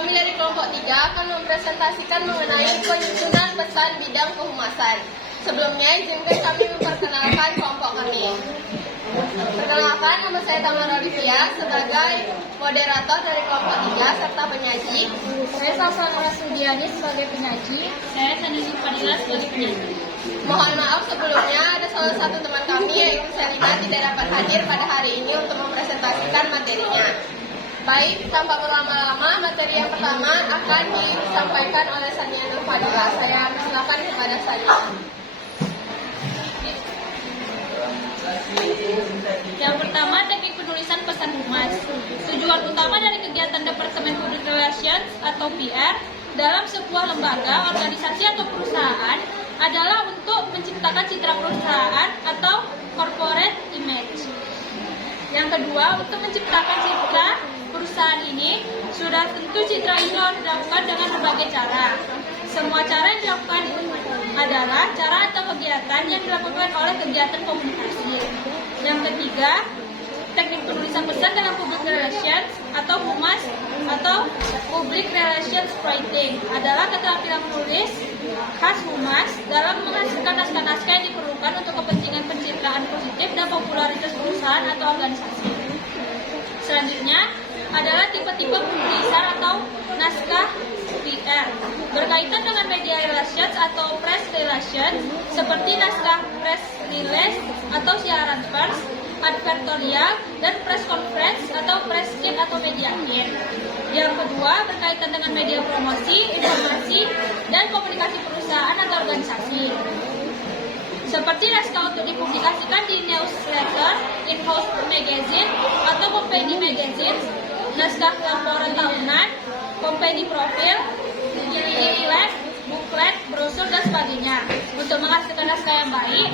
Kami dari kelompok 3 akan mempresentasikan mengenai penyusunan pesan bidang kehumasan. Sebelumnya, izinkan kami memperkenalkan kelompok kami. Perkenalkan, nama saya Tamara Olivia sebagai moderator dari kelompok 3 serta penyaji. Saya Salsa Sudiani sebagai penyaji. Saya Sanudi Fadila sebagai penyaji. Mohon maaf sebelumnya ada salah satu teman kami yaitu Selina tidak dapat hadir pada hari ini untuk mempresentasikan materinya. Baik, tanpa berlama-lama, materi yang pertama akan disampaikan oleh Sania Nur Fadila. Saya persilakan kepada Sania. Yang pertama, teknik penulisan pesan humas. Tujuan utama dari kegiatan Departemen Public Relations atau PR dalam sebuah lembaga, organisasi atau perusahaan adalah untuk menciptakan citra perusahaan atau corporate image. Yang kedua, untuk menciptakan citra perusahaan ini, sudah tentu citra ini harus dilakukan dengan berbagai cara. Semua cara yang dilakukan adalah cara atau kegiatan yang dilakukan oleh kegiatan komunikasi. Yang ketiga, teknik penulisan pesan dalam public relations atau humas atau public relations writing adalah keterampilan menulis khas humas dalam menghasilkan naskah-naskah yang diperlukan untuk kepentingan pencitraan positif dan popularitas perusahaan atau organisasi. Selanjutnya adalah tipe-tipe penulisan atau naskah PR berkaitan dengan media relations atau press relations seperti naskah press release atau siaran pers, advertorial, dan press conference atau press kit atau media kit. Yang kedua berkaitan dengan media promosi, informasi, dan komunikasi perusahaan atau organisasi seperti naskah untuk dipublikasikan di newsletter, in-house magazine, atau company magazine, naskah laporan tahunan, company profil, leaflet, booklet, brosur, dan sebagainya. Untuk menghasilkan naskah yang baik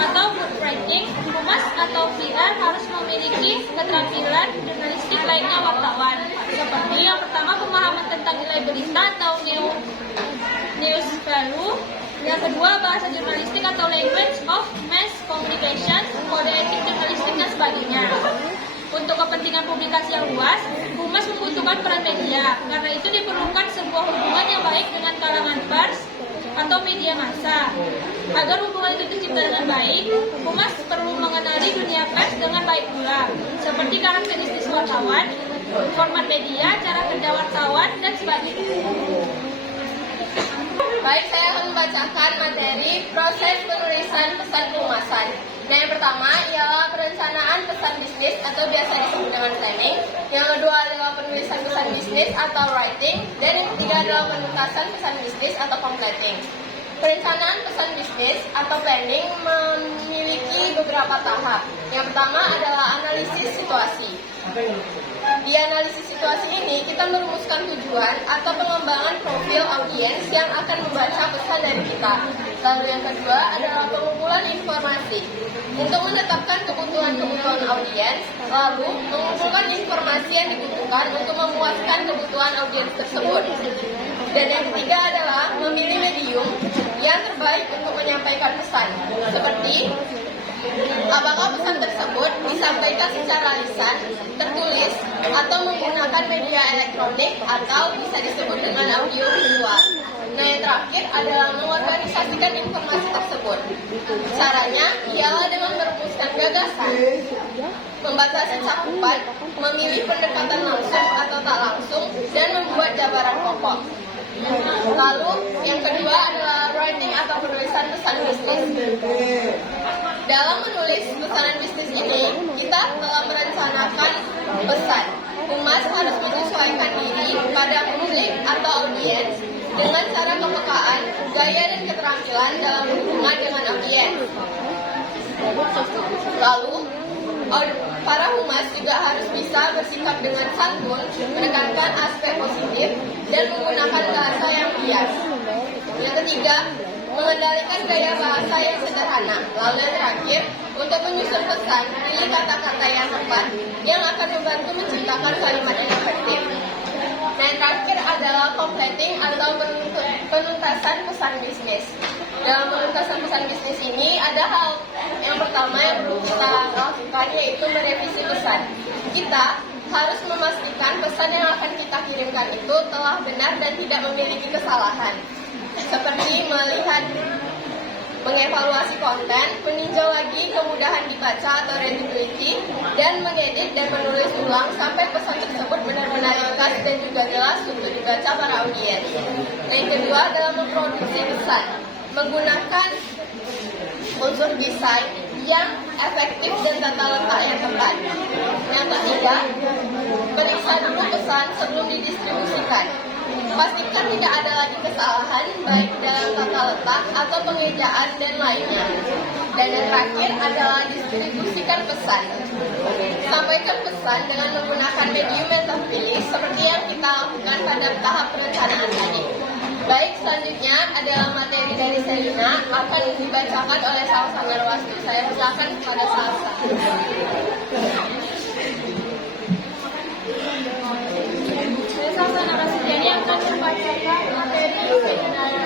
atau good writing, humas atau PR harus memiliki keterampilan jurnalistik lainnya wartawan. Seperti yang pertama, pemahaman tentang nilai berita atau news value. Yang kedua, bahasa jurnalistik atau language of mass communication, kode etik jurnalistik, dan sebagainya. Untuk kepentingan publikasi yang luas, humas membutuhkan peran media. Karena itu diperlukan sebuah hubungan yang baik dengan kalangan pers atau media massa. Agar hubungan itu tercipta dengan baik, humas perlu mengenali dunia pers dengan baik pula, seperti karakteristik wartawan, format media, cara kerja wartawan, dan sebagainya. Baik, saya akan membacakan materi proses penulisan pesan kehumasan. Nah, yang pertama ialah perencanaan pesan bisnis atau biasa disebut dengan planning. Yang kedua adalah penulisan pesan bisnis atau writing. Dan yang ketiga adalah penuntasan pesan bisnis atau completing. Perencanaan pesan bisnis atau planning memiliki beberapa tahap. Yang pertama adalah analisis situasi. Di analisis situasi ini, kita merumuskan tujuan atau pengembangan profil audiens yang akan membaca pesan dari kita. Lalu yang kedua adalah pengumpulan informasi untuk menetapkan kebutuhan-kebutuhan audiens, lalu mengumpulkan informasi yang dibutuhkan untuk memuaskan kebutuhan audiens tersebut. Dan yang ketiga adalah memilih medium yang terbaik untuk menyampaikan pesan, seperti apakah pesan tersebut disampaikan secara lisan, tertulis, atau menggunakan media elektronik, atau bisa disebut dengan audio visual. Nah, yang terakhir adalah mengorganisasikan informasi tersebut. Caranya ialah dengan merumuskan gagasan, membatasi cakupan, memilih pendekatan langsung atau tak langsung, dan membuat jabaran pokok. Lalu, yang kedua adalah writing atau penulisan pesan bisnis. Dalam menulis pesanan bisnis ini, kita telah merencanakan pesan. Humas harus menyesuaikan diri pada publik atau audiens dengan cara kepekaan, gaya dan keterampilan dalam hubungan dengan audiens. Lalu, para humas juga harus bisa bersikap dengan santun, menekankan aspek positif, dan menggunakan bahasa yang bias. Yang ketiga, mengendalikan gaya bahasa yang sederhana. Lalu yang terakhir, untuk menyusun pesan, pilih kata-kata yang tepat yang akan membantu menciptakan kalimat yang efektif. Dan terakhir adalah completing atau penuntasan pesan bisnis. Dalam penuntasan pesan bisnis ini ada hal yang pertama yang perlu kita lakukan, yaitu merevisi pesan. Kita harus memastikan pesan yang akan kita kirimkan lakukan itu telah benar dan tidak memiliki kesalahan. Seperti melihat, mengevaluasi konten, meninjau lagi kemudahan dibaca atau readability, dan mengedit dan menulis ulang sampai pesan tersebut benar-benar ringkas dan juga jelas untuk dibaca para audiens. Yang kedua adalah memproduksi pesan, menggunakan unsur desain yang efektif dan tata letak yang tepat. Yang ketiga, periksa dulu pesan sebelum didistribusikan. Pastikan tidak ada lagi kesalahan baik dalam tata letak atau pengejaan dan lainnya. Dan yang terakhir adalah distribusikan pesan. Sampaikan pesan dengan menggunakan medium yang terpilih seperti yang kita lakukan pada tahap perencanaan tadi. Baik, selanjutnya adalah materi dari Selina akan dibacakan oleh Salsa Narwastu. Saya persilakan kepada Salsa. Saya Salsa Narasudiani akan membacakan materi Selina dan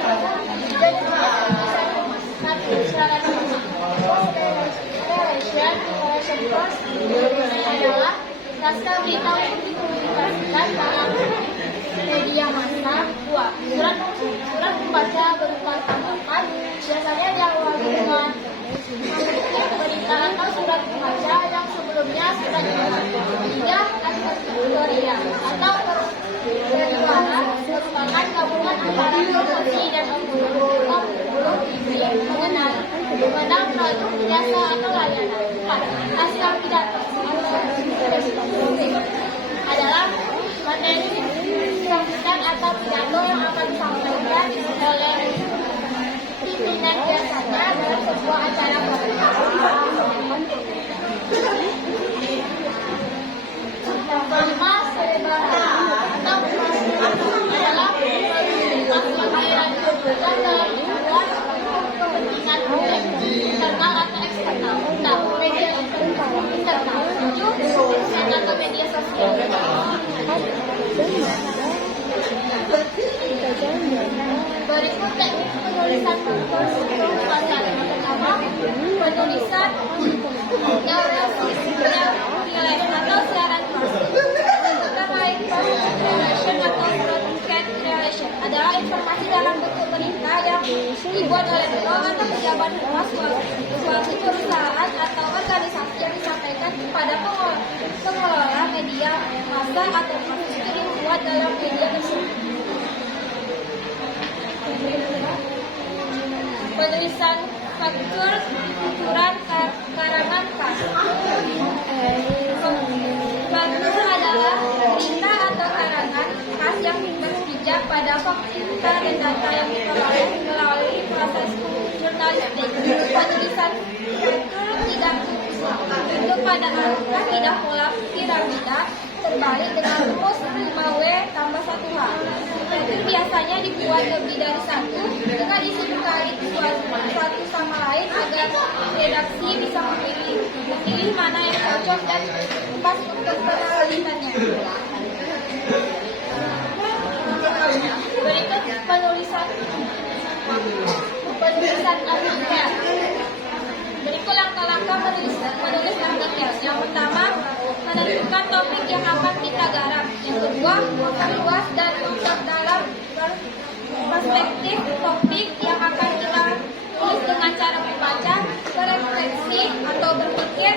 relation course adalah naskah berita untuk dipublikasikan dalam media massa. 2. Surat membaca berupa tanggapan biasanya diawali dengan berita atau surat membaca yang sebelumnya sudah dibuat. 3. Advertorial atau periklan merupakan gabungan antara promosi dan obrolan mengenal produk jasa atau layanan. 4. Naskah pidato adalah materi sambutan atau pidato yang akan disampaikan oleh pimpinan biasanya dalam sebuah acara yang kelima, selebaran atau adalah pengairan kebutuhan dalam sebuah kepentingan umum internal atau eksternal. 6. Media internal. 7. Atau media sosial. Berikut teknik penulisan pasal. Pertama, penulisan narasi atau siaran pers. Yang lain relation atau broadcast relation adalah informasi dalam bentuk berita yang dibuat oleh blog atau pejabat humas suatu perusahaan atau organisasi yang disampaikan kepada pengelola media massa atau itu dibuat dalam media tersebut. Penulisan faktur ukuran karangan khas. Faktur adalah berita atau karangan khas yang berpijak pada fakta dan data yang diperoleh melalui proses jurnalistik. Penulisan faktur tidak bentuk pada angka, tidak pola piramida terbalik dengan rumus 5W tambah 1H. Faktur biasanya dibuat lebih dari satu dengan isi terkait satu sama lain agar redaksi bisa memilih mana yang cocok dan pas untuk penulisannya. Berikut penulisan artikel. Berikut langkah-langkah menulis artikel. Yang pertama, menentukan topik yang akan kita garap. Yang kedua, memperluas dan memperdalam perspektif topik yang akan kita tulis dengan cara membaca, berefleksi atau berpikir,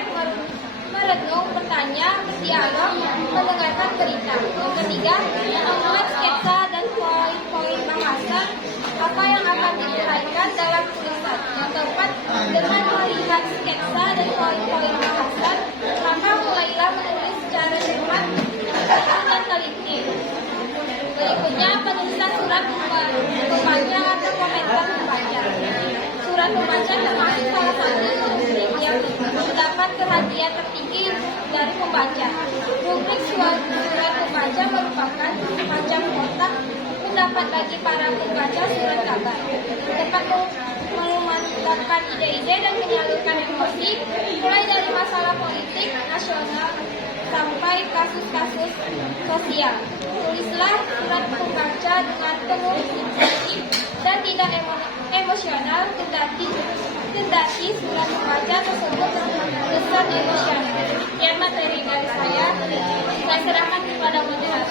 merenung, bertanya, berdialog, mendengarkan berita. Yang ketiga, membuat sketsa dan poin-poin bahasan apa yang akan diuraikan dalam tulisan. Yang keempat, dengan melihat sketsa dan poin-poin bahasan, maka mulailah menulis secara cermat dan teliti. Berikutnya, penulisan surat pembaca atau komentar pembaca. Surat pembaca termasuk salah satu rubrik yang mendapat perhatian tertinggi dari pembaca. Rubrik surat pembaca merupakan macam kotak mendapat bagi para pembaca surat kabar. Dapat memantapkan ide-ide dan menyalurkan emosi, mulai dari masalah politik nasional sampai kasus-kasus sosial. Tulislah surat pembaca dengan penuh inisiatif dan tidak emosional, kendati surat pembaca tersebut terkesan emosional. Sekian materi dari saya serahkan kepada moderator.